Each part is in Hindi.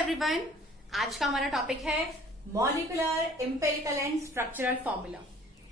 एवरीवन, आज का हमारा टॉपिक है molecular, empirical and structural formula.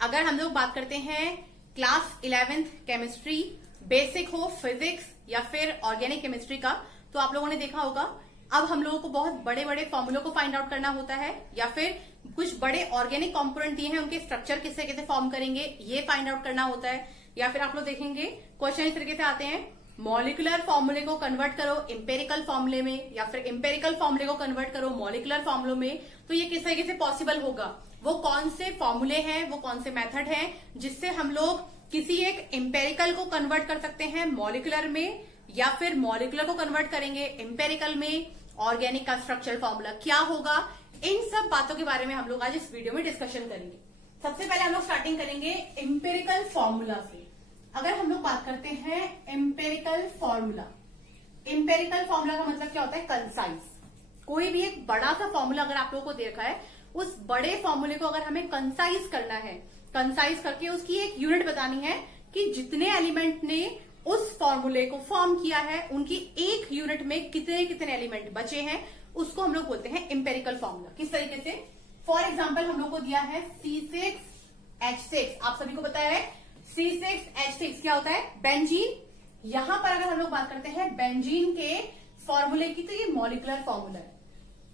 अगर हम लोग बात करते हैं क्लास 11th केमिस्ट्री, बेसिक हो फिजिक्स या फिर ऑर्गेनिक केमिस्ट्री का, तो आप लोगों ने देखा होगा अब हम लोगों को बहुत बड़े बड़े फॉर्मूलों को फाइंड आउट करना होता है, या फिर कुछ बड़े ऑर्गेनिक कंपोनेंट दिए हैं उनके स्ट्रक्चर किससे कैसे फॉर्म करेंगे ये फाइंड आउट करना होता है। या फिर आप लोग देखेंगे क्वेश्चन इस तरीके से आते हैं, मॉलिक्यूलर फॉर्मूले को कन्वर्ट करो एम्पेरिकल फॉर्मूले में, या फिर एम्पेरिकल फॉर्मूले को कन्वर्ट करो मॉलिक्यूलर फॉर्मूले में। तो ये किस तरीके से पॉसिबल होगा, वो कौन से फॉर्मूले हैं, वो कौन से मेथड हैं जिससे हम लोग किसी एक एम्पेरिकल को कन्वर्ट कर सकते हैं मॉलिक्यूलर में, या फिर मॉलिक्यूलर को कन्वर्ट करेंगे एम्पेरिकल में। ऑर्गेनिक का स्ट्रक्चरल फॉर्मूला क्या होगा, इन सब बातों के बारे में हम लोग आज इस वीडियो में डिस्कशन करेंगे। सबसे पहले हम लोग स्टार्टिंग करेंगे एम्पेरिकल फॉर्मूला से। अगर हम लोग बात करते हैं एम्पेरिकल फॉर्मूला, एम्पेरिकल फॉर्मूला का मतलब क्या होता है, कंसाइज। कोई भी एक बड़ा सा फॉर्मूला अगर आप लोगों को देखा है, उस बड़े फॉर्मूले को अगर हमें कंसाइज करना है, कंसाइज करके उसकी एक यूनिट बतानी है कि जितने एलिमेंट ने उस फॉर्मूले को फॉर्म किया है उनकी एक यूनिट में कितने कितने एलिमेंट बचे हैं, उसको हम लोग बोलते हैं एम्पेरिकल फॉर्मूला। किस तरीके से, फॉर एग्जाम्पल हम लोग को दिया है C6H6, आप सभी को पता है C6H6 क्या होता है, बेंजीन। यहां पर अगर हम लोग बात करते हैं बेंजीन के फॉर्मूले की, तो ये मॉलिक्यूलर फॉर्मूला है,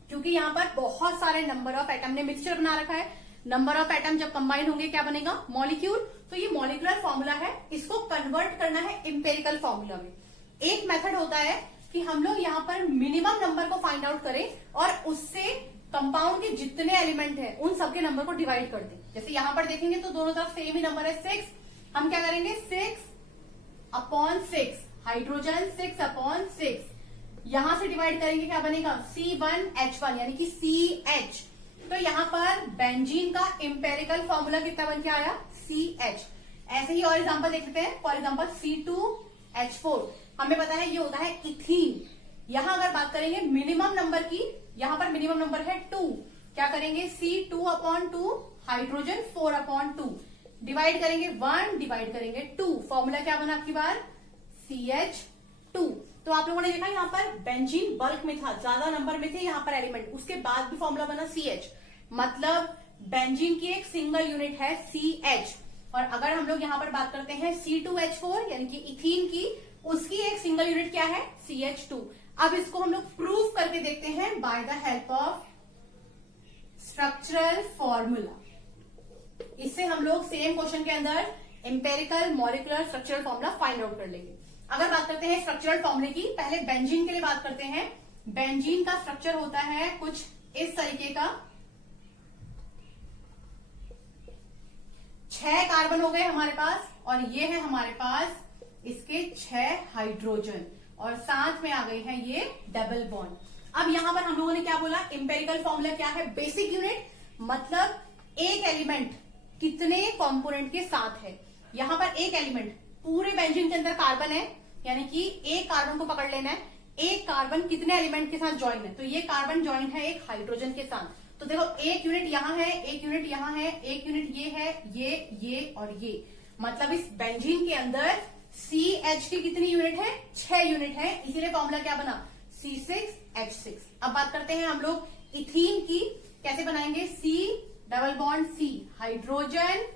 क्योंकि यहां पर बहुत सारे नंबर ऑफ एटम ने मिक्सचर बना रखा है। नंबर ऑफ एटम जब कंबाइन होंगे क्या बनेगा, मॉलिक्यूल। तो ये मॉलिक्यूलर फॉर्मूला है, इसको कन्वर्ट करना है एम्पेरिकल फॉर्मूला में। एक मेथड होता है कि हम लोग यहाँ पर मिनिमम नंबर को फाइंड आउट करें और उससे कंपाउंड के जितने एलिमेंट हैं उन सबके नंबर को डिवाइड कर दें। जैसे यहाँ पर देखेंगे तो दोनों तरफ सेम ही नंबर है 6, हम क्या करेंगे 6/6, हाइड्रोजन 6/6, यहां से डिवाइड करेंगे क्या बनेगा C1H1 यानी कि CH। तो यहाँ पर बेंजीन का एम्पेरिकल फॉर्मूला कितना बन के आया, CH। ऐसे ही और एग्जांपल देख लेते हैं, फॉर एग्जांपल C2H4, हमें पता है ये होता है इथीन। यहां अगर बात करेंगे मिनिमम नंबर की, यहां पर मिनिमम नंबर है 2, क्या करेंगे C2/2, हाइड्रोजन 4/2, डिवाइड करेंगे 1, डिवाइड करेंगे 2, फॉर्मूला क्या बना आपकी बार CH2। तो आप लोगों ने देखा यहाँ पर बेंजीन बल्क में था, ज्यादा नंबर में थे यहाँ पर एलिमेंट, उसके बाद भी फॉर्मूला बना CH, मतलब बेंजीन की एक सिंगल यूनिट है CH। और अगर हम लोग यहाँ पर बात करते हैं C2H4 यानी कि इथीन की, उसकी एक सिंगल यूनिट क्या है CH2। अब इसको हम लोग प्रूव करके देखते हैं by the help of structural formula. इससे हम लोग सेम क्वेश्चन के अंदर empirical, molecular, structural formula find out कर लेंगे। अगर बात करते हैं स्ट्रक्चरल फॉर्मूले की, पहले बेंजीन के लिए बात करते हैं। बेंजीन का स्ट्रक्चर होता है कुछ इस तरीके का, 6 कार्बन हो गए हमारे पास, और ये है हमारे पास इसके 6 हाइड्रोजन, और साथ में आ गई है ये डबल बॉन्ड। अब यहां पर हम लोगों ने क्या बोला, एम्पेरिकल फॉर्मूला क्या है, बेसिक यूनिट, मतलब एक एलिमेंट कितने कंपोनेंट के साथ है। यहां पर एक एलिमेंट, पूरे बेंजीन के अंदर कार्बन है, यानी कि एक कार्बन को पकड़ लेना है, एक कार्बन कितने एलिमेंट के साथ ज्वाइन है, तो ये कार्बन ज्वाइन है एक हाइड्रोजन के साथ। तो देखो एक यूनिट यहां है, एक यूनिट यहां है, एक यूनिट ये है, ये और ये, मतलब इस बेंजीन के अंदर CH की कितनी यूनिट है, 6 यूनिट है, इसीलिए फॉर्मूला क्या बना C6H6। अब बात करते हैं हम लोग इथीन की, कैसे बनाएंगे, C+C, हाइड्रोजन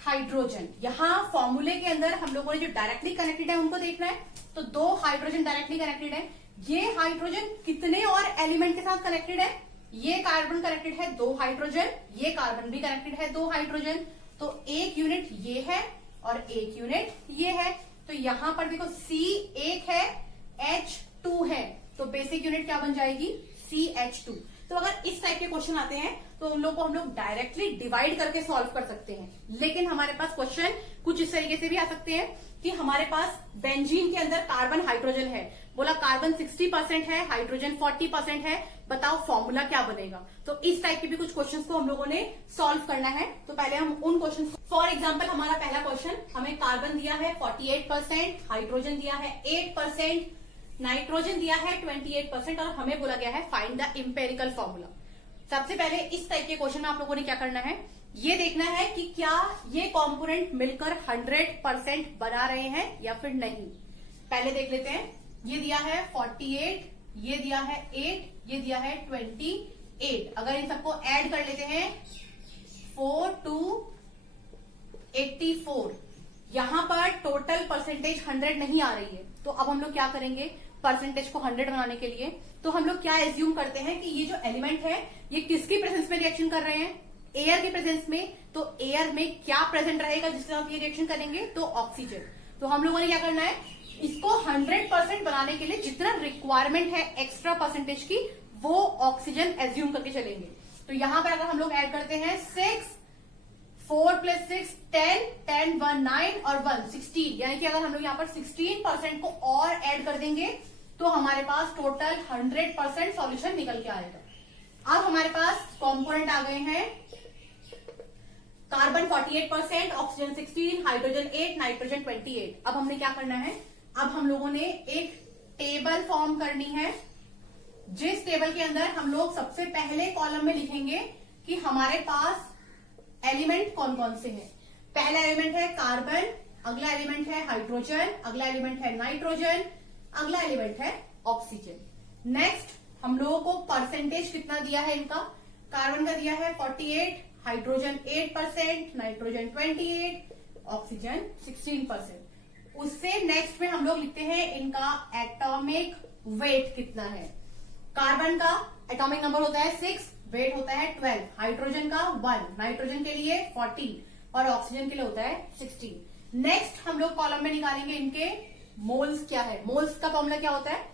हाइड्रोजन। यहां फॉर्मूले के अंदर हम लोगों ने जो डायरेक्टली कनेक्टेड है उनको देखना है, तो 2 हाइड्रोजन डायरेक्टली कनेक्टेड है। ये हाइड्रोजन कितने और एलिमेंट के साथ कनेक्टेड है, ये कार्बन कनेक्टेड है 2 हाइड्रोजन, ये कार्बन भी कनेक्टेड है 2 हाइड्रोजन, तो एक यूनिट ये है और एक यूनिट ये है। तो यहां पर देखो C एक है, H2 है, तो बेसिक यूनिट क्या बन जाएगी CH2। तो अगर इस टाइप के क्वेश्चन आते हैं तो उन लोगों को हम लोग डायरेक्टली डिवाइड करके सॉल्व कर सकते हैं, लेकिन हमारे पास क्वेश्चन कुछ इस तरीके से भी आ सकते हैं कि हमारे पास बेंजीन के अंदर कार्बन हाइड्रोजन है, बोला कार्बन 60% है, हाइड्रोजन 40% है, बताओ फॉर्मूला क्या बनेगा। तो इस टाइप के भी कुछ क्वेश्चंस को हम लोगों ने सॉल्व करना है। तो पहले हम उन क्वेश्चन, फॉर एग्जाम्पल हमारा पहला क्वेश्चन, हमें कार्बन दिया है 48%, हाइड्रोजन दिया है 8%, नाइट्रोजन दिया है 28%, और हमें बोला गया है फाइंड द एम्पेरिकल फॉर्मूला। सबसे पहले इस टाइप के क्वेश्चन में आप लोगों ने क्या करना है, ये देखना है कि क्या ये कंपोनेंट मिलकर 100% बना रहे हैं या फिर नहीं। पहले देख लेते हैं, ये दिया है 48 ये दिया है 8, ये दिया है 28। अगर इन सबको ऐड कर लेते हैं 4 to 84, यहां पर टोटल परसेंटेज 100 नहीं आ रही है। तो अब हम लोग क्या करेंगे परसेंटेज को 100 बनाने के लिए? तो हम लोग क्या एज्यूम करते हैं कि ये जो एलिमेंट है ये किसकी प्रेजेंस में रिएक्शन कर रहे हैं? एयर के प्रेजेंस में। तो एयर में क्या प्रेजेंट रहेगा जिसके साथ ये रिएक्शन करेंगे? तो ऑक्सीजन। तो हम लोगों ने क्या करना है, इसको 100% बनाने के लिए जितना रिक्वायरमेंट है एक्स्ट्रा परसेंटेज की, वो ऑक्सीजन एज्यूम करके चलेंगे। तो यहां पर अगर हम लोग ऐड करते हैं 6, 4 + 6 10, 10 1 9 और 1 16, यानी कि अगर हम लोग यहाँ पर 16% को और ऐड कर देंगे तो हमारे पास टोटल 100% सॉल्यूशन निकल के आएगा। अब हमारे पास कंपोनेंट आ गए हैं, कार्बन 48%, ऑक्सीजन 16, हाइड्रोजन 8, नाइट्रोजन 28। अब हमने क्या करना है, अब हम लोगों ने एक टेबल फॉर्म करनी है, जिस टेबल के अंदर हम लोग सबसे पहले कॉलम में लिखेंगे कि हमारे पास एलिमेंट कौन कौन से हैं। पहला एलिमेंट है कार्बन, अगला एलिमेंट है हाइड्रोजन, अगला एलिमेंट है नाइट्रोजन, अगला एलिमेंट है ऑक्सीजन। नेक्स्ट हम लोगों को परसेंटेज कितना दिया है इनका, कार्बन का दिया है 48, हाइड्रोजन 8%, नाइट्रोजन 28, ऑक्सीजन 16%। उससे नेक्स्ट में हम लोग लिखते हैं इनका एटॉमिक वेट कितना है। कार्बन का एटॉमिक नंबर होता है 6, वेट होता है 12, हाइड्रोजन का 1, नाइट्रोजन के लिए 14 और ऑक्सीजन के लिए होता है 16। नेक्स्ट हम लोग कॉलम में निकालेंगे इनके मोल्स क्या है। मोल्स का फॉर्मूला क्या होता है,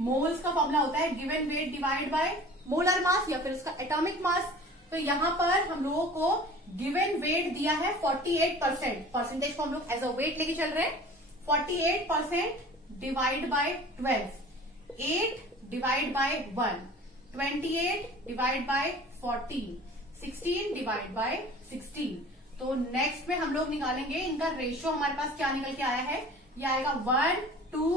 मोल्स का फॉर्मूला होता है given weight divide by molar mass या फिर उसका एटॉमिक मास। तो यहां पर हम लोगों को गिवन वेट दिया है 48%, परसेंटेज को हम लोग एज अ वेट लेके चल रहे हैं। 48% divide by 12, 8 divide by 1, 28 divide by 14, 16 divide by 16। तो नेक्स्ट में हम लोग निकालेंगे इनका रेशियो, हमारे पास क्या निकल के आया है, ये आएगा 1 to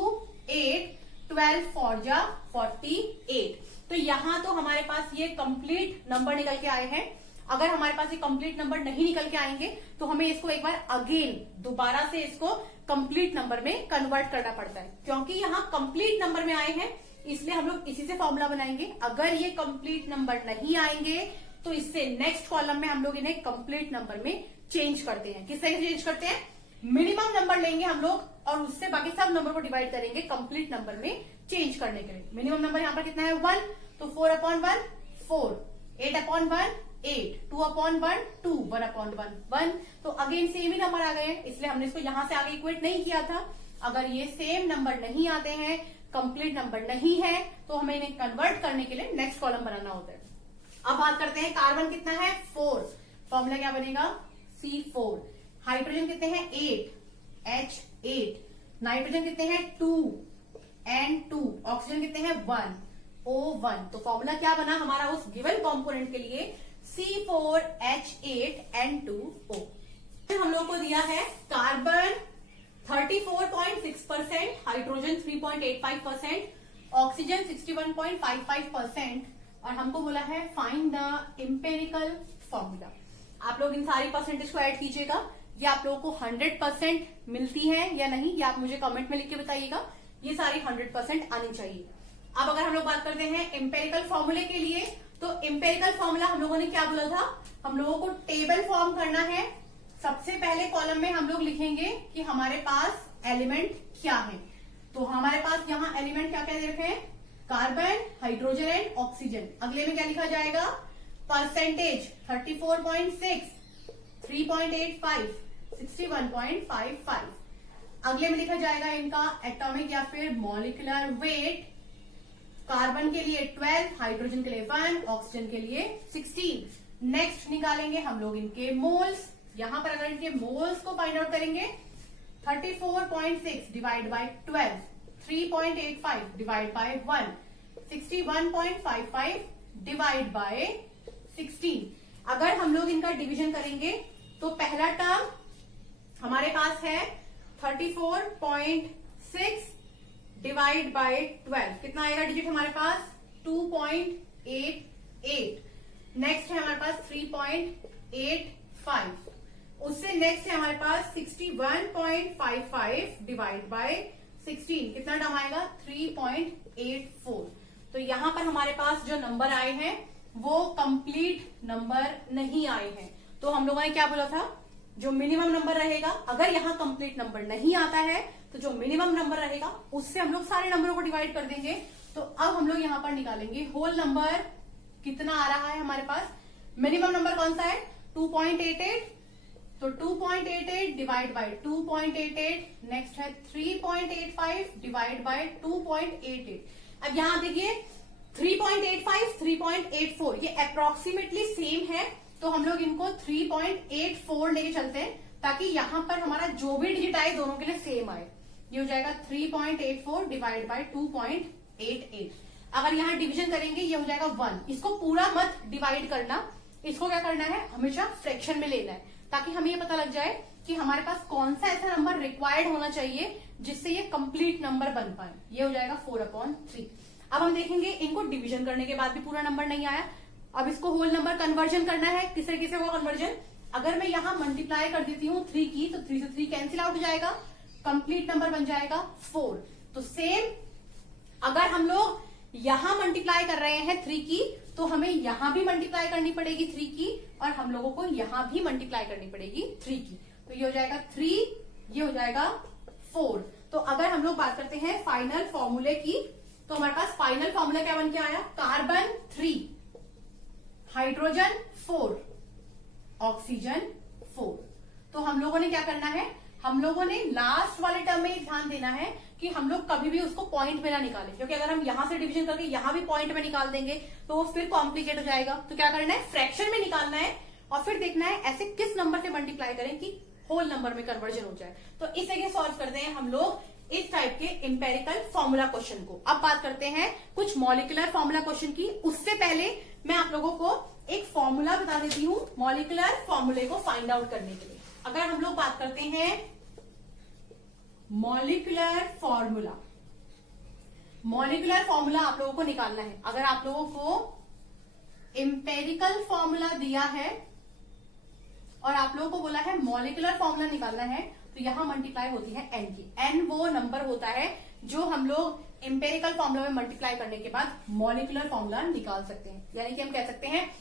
8, 12 4 जा 48। तो यहां तो हमारे पास ये कंप्लीट नंबर निकल के आए हैं। अगर हमारे पास ये कंप्लीट नंबर नहीं निकल के आएंगे तो हमें इसको एक बार अगेन दोबारा से इसको कंप्लीट नंबर में कन्वर्ट करना पड़ता है, क्योंकि यहाँ कंप्लीट नंबर में आए हैं इसलिए हम लोग इसी से फॉर्मूला बनाएंगे। अगर ये कंप्लीट नंबर नहीं आएंगे तो इससे नेक्स्ट कॉलम में हम लोग इन्हें कंप्लीट नंबर में चेंज करते हैं। किस तरह से चेंज करते हैं, मिनिमम नंबर लेंगे हम लोग और उससे बाकी सब नंबर को डिवाइड करेंगे कंप्लीट नंबर में चेंज करने के लिए। मिनिमम नंबर यहाँ पर कितना है 1, तो 4/1 4, 8/1 8, 2/1 2, 1/1 1। तो अगेन सेम ही नंबर आ गए हैं, इसलिए हमने इसको यहां से आगे इक्वेट नहीं किया था। अगर ये सेम नंबर नहीं आते हैं, कंप्लीट नंबर नहीं है, तो हमें इन्हें कन्वर्ट करने के लिए नेक्स्ट कॉलम बनाना होता है। अब बात करते हैं कार्बन कितना है 4, फॉर्मूला क्या बनेगा C4। हाइड्रोजन कितने हैं 8, H8, नाइट्रोजन कितने हैं 2, N2, ऑक्सीजन कितने हैं 1, O1। तो फॉर्मूला क्या बना हमारा उस गिवन कंपोनेंट के लिए C4H8N2O। फिर हम लोग को दिया है कार्बन 34.6%, हाइड्रोजन 3.85%, ऑक्सीजन 61.55% और हमको बोला है फाइंड द एम्पिरिकल फॉर्मूला। आप लोग इन सारी परसेंटेज को ऐड कीजिएगा, ये आप लोगों को 100% मिलती है या नहीं ये आप मुझे कमेंट में लिख के बताइएगा। ये सारी 100% आनी चाहिए। अब अगर हम लोग बात करते हैं एम्पेरिकल फॉर्मूले के लिए, तो एम्पेरिकल फॉर्मूला हम लोगों ने क्या बोला था, हम लोगों को टेबल फॉर्म करना है। सबसे पहले कॉलम में हम लोग लिखेंगे कि हमारे पास एलिमेंट क्या है। तो हमारे पास यहाँ एलिमेंट क्या क्या दे रखे हैं, कार्बन, हाइड्रोजन एंड ऑक्सीजन। अगले में क्या लिखा जाएगा, परसेंटेज 34.6, 3.85, 61.55। अगले में लिखा जाएगा इनका एटॉमिक या फिर मॉलिक्यूलर वेट, कार्बन के लिए 12, हाइड्रोजन के लिए 1, ऑक्सीजन के लिए 16। नेक्स्ट निकालेंगे हम लोग इनके मोल्स। यहां पर अगर इनके मोल्स को फाइंड आउट करेंगे 34.6 divide by 12, 3.85 divide by 1, 61.55 divide by 16। अगर हम लोग इनका डिवीजन करेंगे तो पहला टर्म हमारे पास है 34.6 डिवाइड बाय 12, कितना आएगा डिजिट हमारे पास 2.88। नेक्स्ट है हमारे पास 3.85, उससे नेक्स्ट है हमारे पास 61.55 डिवाइड बाय 16 कितना टर्म आएगा 3.84। तो यहां पर हमारे पास जो नंबर आए हैं वो कंप्लीट नंबर नहीं आए हैं। तो हम लोगों ने क्या बोला था, जो मिनिमम नंबर रहेगा, अगर यहाँ कंप्लीट नंबर नहीं आता है तो जो मिनिमम नंबर रहेगा उससे हम लोग सारे नंबरों को डिवाइड कर देंगे। तो अब हम लोग यहाँ पर निकालेंगे होल नंबर कितना आ रहा है हमारे पास। मिनिमम नंबर कौन सा है 2.88, तो 2.88 डिवाइड बाय 2.88, नेक्स्ट है 3.85 डिवाइड बाय 2.88। अब यहां देखिए 3.85 3.84 ये अप्रोक्सीमेटली सेम है, तो हम लोग इनको 3.84 लेके चलते हैं ताकि यहां पर हमारा जो भी डिजिट आए दोनों के लिए सेम आए। ये हो जाएगा 3.84 डिवाइड बाय 2.88। अगर यहाँ डिवीजन करेंगे ये हो जाएगा 1। इसको पूरा मत डिवाइड करना, इसको क्या करना है हमेशा फ्रैक्शन में लेना है, ताकि हमें ये पता लग जाए कि हमारे पास कौन सा ऐसा नंबर रिक्वायर्ड होना चाहिए जिससे ये कंप्लीट नंबर बन पाए। ये हो जाएगा 4/3। अब हम देखेंगे इनको डिवीजन करने के बाद भी पूरा नंबर नहीं आया। अब इसको होल नंबर कन्वर्जन करना है। किस तरीके से होगा कन्वर्जन, अगर मैं यहाँ मल्टीप्लाई कर देती हूँ 3 की, तो 3 से 3 कैंसिल आउट हो जाएगा, कंप्लीट नंबर बन जाएगा 4। तो सेम अगर हम लोग यहां मल्टीप्लाई कर रहे हैं 3 की, तो हमें यहां भी मल्टीप्लाई करनी पड़ेगी 3 की, और हम लोगों को यहां भी मल्टीप्लाई करनी पड़ेगी 3 की। तो ये हो जाएगा 3, ये हो जाएगा 4। तो अगर हम लोग बात करते हैं फाइनल फॉर्मूले की, तो हमारे पास फाइनल फॉर्मूला क्या बन के आया, कार्बन 3, हाइड्रोजन 4, ऑक्सीजन 4। तो हम लोगों ने क्या करना है, हम लोगों ने लास्ट वाले टर्म में ध्यान देना है कि हम लोग कभी भी उसको पॉइंट में ना निकालें, क्योंकि अगर हम यहां से डिवीजन करके यहां भी पॉइंट में निकाल देंगे तो वो फिर कॉम्प्लिकेट हो जाएगा। तो क्या करना है, फ्रैक्शन में निकालना है और फिर देखना है ऐसे किस नंबर से मल्टीप्लाई करें कि होल नंबर में कन्वर्जन हो जाए। तो इस तरीके सॉल्व करते हैं हम लोग इस टाइप के इंपेरिकल फॉर्मूला क्वेश्चन को। अब बात करते हैं कुछ मॉलिक्यूलर फॉर्मूला क्वेश्चन की। उससे पहले मैं आप लोगों को एक फॉर्मूला बता देती हूँ मॉलिक्यूलर फॉर्मूले को फाइंड आउट करने के लिए। अगर हम लोग बात करते हैं मॉलिक्यूलर फॉर्मूला, मॉलिक्यूलर फॉर्मूला आप लोगों को निकालना है। अगर आप लोगों को इंपेरिकल फॉर्मूला दिया है और आप लोगों को बोला है मॉलिक्यूलर फॉर्मूला निकालना है, तो यहां मल्टीप्लाई होती है n की। n वो नंबर होता है जो हम लोग इंपेरिकल फॉर्मूला में मल्टीप्लाई करने के बाद मॉलिक्यूलर फॉर्मूला निकाल सकते हैं। यानी कि हम कह सकते हैं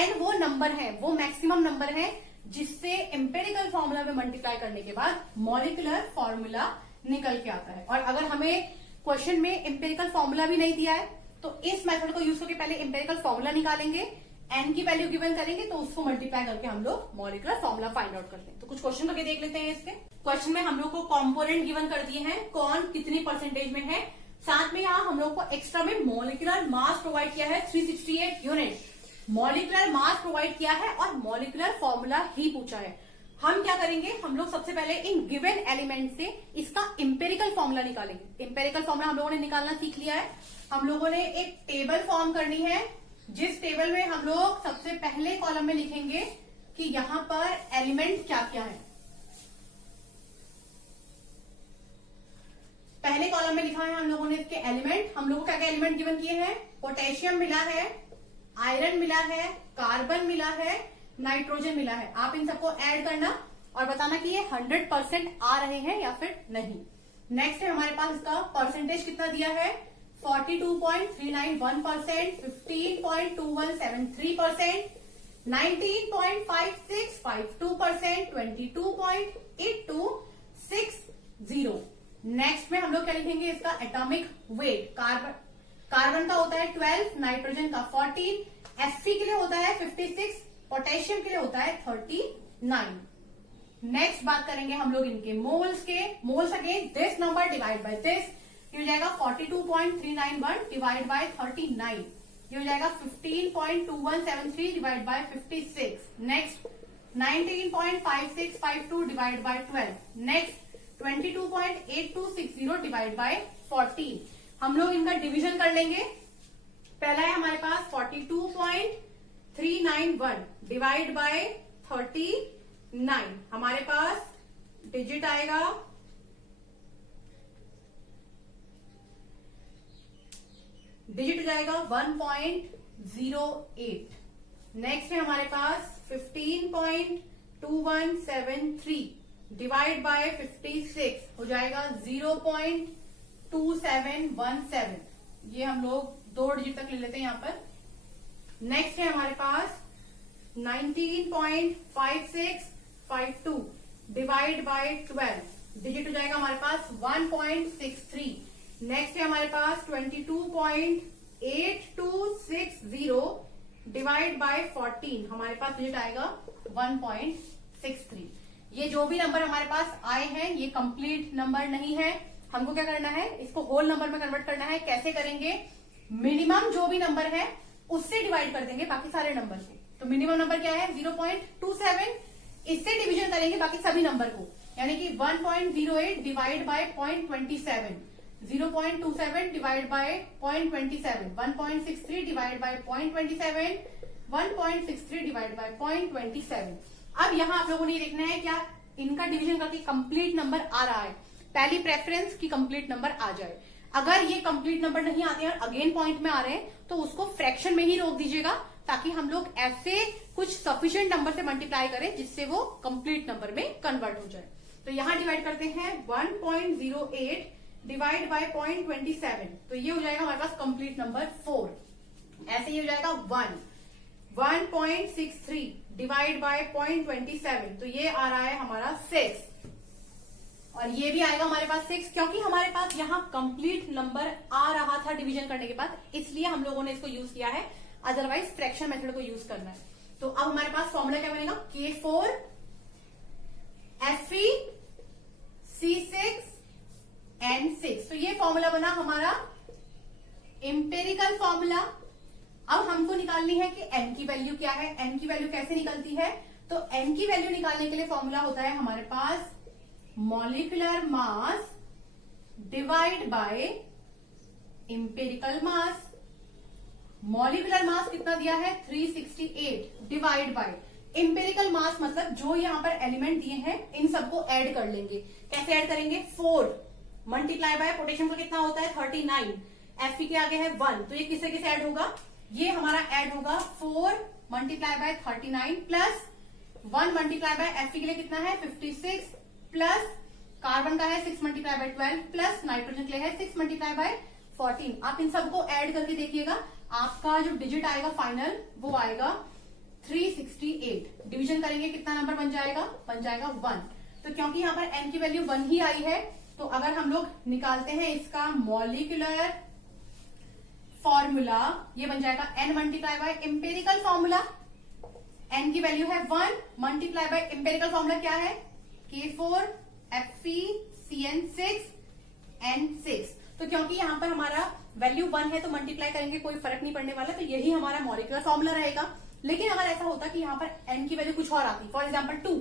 n वो नंबर है, वो मैक्सिमम नंबर है जिससे इंपेरिकल फॉर्मूला में मल्टीप्लाई करने के बाद मॉलिक्यूलर फॉर्मूला निकल के आता है। और अगर हमें क्वेश्चन में इंपेरिकल फॉर्मूला भी नहीं दिया है तो इस मेथड को यूज करके पहले इंपेरिकल फॉर्मूला निकालेंगे, n की वैल्यू गिवन करेंगे, तो उसको मल्टीप्लाई करके हम लोग मॉलिक्यूलर फॉर्मूला फाइंड आउट करते हैं। तो कुछ क्वेश्चन करके देख लेते हैं। इसके क्वेश्चन में हम लोग को कॉम्पोनेंट गिवन कर दिए हैं, कौन कितनी परसेंटेज में है, साथ में यहाँ हम लोग को एक्स्ट्रा में मॉलिक्यूलर मास प्रोवाइड किया है 368 यूनिट। मॉलिक्यूलर मास प्रोवाइड किया है और मॉलिक्यूलर फॉर्मूला ही पूछा है। हम क्या करेंगे, हम लोग सबसे पहले इन गिवन एलिमेंट से इसका इंपेरिकल फॉर्मूला निकालेंगे। इंपेरिकल फॉर्मूला हम लोगों ने निकालना सीख लिया है। हम लोगों ने एक टेबल फॉर्म करनी है, जिस टेबल में हम लोग सबसे पहले कॉलम में लिखेंगे कि यहां पर एलिमेंट क्या क्या है। पहले कॉलम में लिखा है हम लोगों ने इसके एलिमेंट। हम लोगों को क्या क्या एलिमेंट गिवन किए हैं, पोटेशियम मिला है, आयरन मिला है, कार्बन मिला है, नाइट्रोजन मिला है। आप इन सबको ऐड करना और बताना कि ये 100% आ रहे हैं या फिर नहीं। नेक्स्ट है हमारे पास इसका परसेंटेज कितना दिया है, 42.391%, 15.2173%, 19.5652%, 22.8260। नेक्स्ट में हम लोग क्या लिखेंगे, इसका एटॉमिक वेट। कार्बन का होता है 12, नाइट्रोजन का 14, Fe के लिए होता है 56, पोटेशियम के लिए होता है 39। नेक्स्ट बात करेंगे हम लोग इनके मोल्स के। Moles again this number divide by this, ये हो जाएगा 42.391 डिवाइड बाय 39, ये हो जाएगा 15.2173 divide by 56। Next 19.5652 divide by 12। Next 22.8260 divide by 14। हम लोग इनका डिवीजन कर लेंगे। पहला है हमारे पास 42.391 डिवाइड बाय 39। हमारे पास डिजिट आएगा डिजिट जाएगा 1.08। नेक्स्ट है हमारे पास 15.2173 डिवाइड बाय 56 हो जाएगा 0.0 2717, ये हम लोग 2 डिजिट तक ले लेते हैं यहाँ पर। नेक्स्ट है हमारे पास 19.5652 डिवाइड बाय 12, डिजिट हो जाएगा हमारे पास 1.63। नेक्स्ट है हमारे पास 22.8260 डिवाइड बाय 14, हमारे पास डिजिट आएगा 1.63। ये जो भी नंबर हमारे पास आए हैं ये कंप्लीट नंबर नहीं है, हमको क्या करना है, इसको होल नंबर में कन्वर्ट करना है। कैसे करेंगे, मिनिमम जो भी नंबर है उससे डिवाइड कर देंगे बाकी सारे नंबर को। तो मिनिमम नंबर क्या है 0.27, इससे डिवीजन करेंगे बाकी सभी नंबर को, यानी कि 1.08 divide by 0.27, 0.27 divide by 0.27, 1.63 divide by 0.27, 1.63 divide by 0.27। अब यहां आप लोगों ने देखना है क्या इनका डिवीजन करके कंप्लीट नंबर आ रहा है। पहली प्रेफरेंस की कंप्लीट नंबर आ जाए। अगर ये कंप्लीट नंबर नहीं आते हैं और अगेन पॉइंट में आ रहे हैं तो उसको फ्रैक्शन में ही रोक दीजिएगा, ताकि हम लोग ऐसे कुछ सफिशिएंट नंबर से मल्टीप्लाई करें जिससे वो कंप्लीट नंबर में कन्वर्ट हो जाए। तो यहां डिवाइड करते हैं 1.08 डिवाइड बाय 0.27, तो ये हो जाएगा हमारे पास कंप्लीट नंबर 4। ऐसे ही हो जाएगा 1.63 डिवाइड बाय 0.27, तो ये आ रहा है हमारा 6, और ये भी आएगा हमारे पास 6, क्योंकि हमारे पास यहाँ कंप्लीट नंबर आ रहा था डिवीजन करने के बाद, इसलिए हम लोगों ने इसको यूज किया है, अदरवाइज फ्रैक्शन मेथड को यूज करना है। तो अब हमारे पास फॉर्मूला क्या बनेगा, K4 Fe C6 N6। तो ये फॉर्मूला बना हमारा एम्पेरिकल फॉर्मूला। अब हमको निकालनी है कि n की वैल्यू क्या है। n की वैल्यू कैसे निकलती है, तो n की वैल्यू निकालने के लिए फॉर्मूला होता है हमारे पास molecular mass divide by empirical mass. Molecular mass कितना दिया है 368 डिवाइड बाय एम्पेरिकल मास, मतलब जो यहां पर एलिमेंट दिए हैं इन सबको ऐड कर लेंगे। कैसे ऐड करेंगे, 4 मल्टीप्लाई बाय पोटेशियम का कितना होता है 39, Fe के आगे है 1, तो ये किससे किसे ऐड होगा, ये हमारा ऐड होगा 4 multiply by 39 plus 1 multiply by Fe के लिए कितना है 56 प्लस कार्बन का है 6 मल्टीप्लाई बाय 12 प्लस नाइट्रोजन के लिए है 6 मल्टीप्लाई बाय 14। आप इन सबको ऐड करके देखिएगा, आपका जो डिजिट आएगा फाइनल वो आएगा 368। डिवीजन करेंगे कितना नंबर बन जाएगा 1। तो क्योंकि यहाँ पर n की वैल्यू 1 ही आई है, तो अगर हम लोग निकालते हैं इसका मॉलिक्यूलर फॉर्मूला, ये बन जाएगा n multiply by empirical formula. n की वैल्यू है 1 मल्टीप्लाई बाय एम्पेरिकल फॉर्मूला क्या है K4 Fe CN6 N6। तो क्योंकि यहाँ पर हमारा वैल्यू 1 है तो मल्टीप्लाई करेंगे कोई फर्क नहीं पड़ने वाला, तो यही हमारा मॉलिक्यूलर फॉर्मूला रहेगा। लेकिन अगर ऐसा होता कि यहाँ पर n की वैल्यू कुछ और आती, फॉर एग्जाम्पल 2,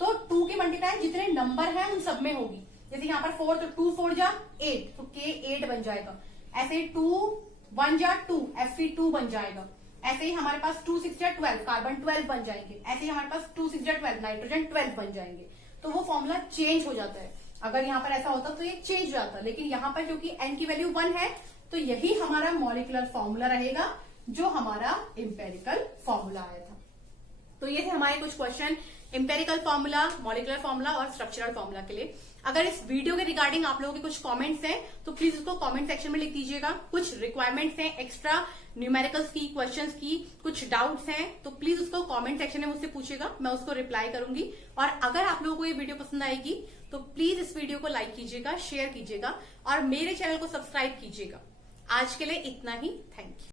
तो 2 की मल्टीप्लाई जितने नंबर हैं उन सब में होगी। जैसे यहाँ पर 4, तो 2 4 जा 8, तो K 8 बन जाएगा। ऐसे ही 2 1 जा 2, Fe 2 बन जाएगा। ऐसे ही हमारे पास 2 6 जा 12, कार्बन 12 बन जाएंगे। ऐसे ही हमारे पास 2 6 जा 12, नाइट्रोजन 12 बन जाएंगे। तो वो फॉर्मूला चेंज हो जाता है। अगर यहाँ पर ऐसा होता तो ये चेंज हो जाता, लेकिन यहाँ पर क्योंकि n की वैल्यू 1 है तो यही हमारा मॉलिक्यूलर फॉर्मूला रहेगा जो हमारा एम्पेरिकल फॉर्मूला आया था। तो ये थे हमारे कुछ question empirical formula, molecular formula और स्ट्रक्चरल फॉर्मूला के लिए। अगर इस वीडियो के रिगार्डिंग आप लोगों के कुछ कमेंट्स हैं तो प्लीज उसको कमेंट सेक्शन में लिख दीजिएगा। कुछ रिक्वायरमेंट्स हैं एक्स्ट्रा न्यूमेरिकल्स की, क्वेश्चंस की, कुछ डाउट्स हैं तो प्लीज उसको कमेंट सेक्शन में मुझसे पूछिएगा, मैं उसको रिप्लाई करूंगी। और अगर आप लोगों को ये वीडियो पसंद आएगी तो प्लीज इस वीडियो को लाइक कीजिएगा, शेयर कीजिएगा और मेरे चैनल को सब्सक्राइब कीजिएगा। आज के लिए इतना ही, थैंक यू।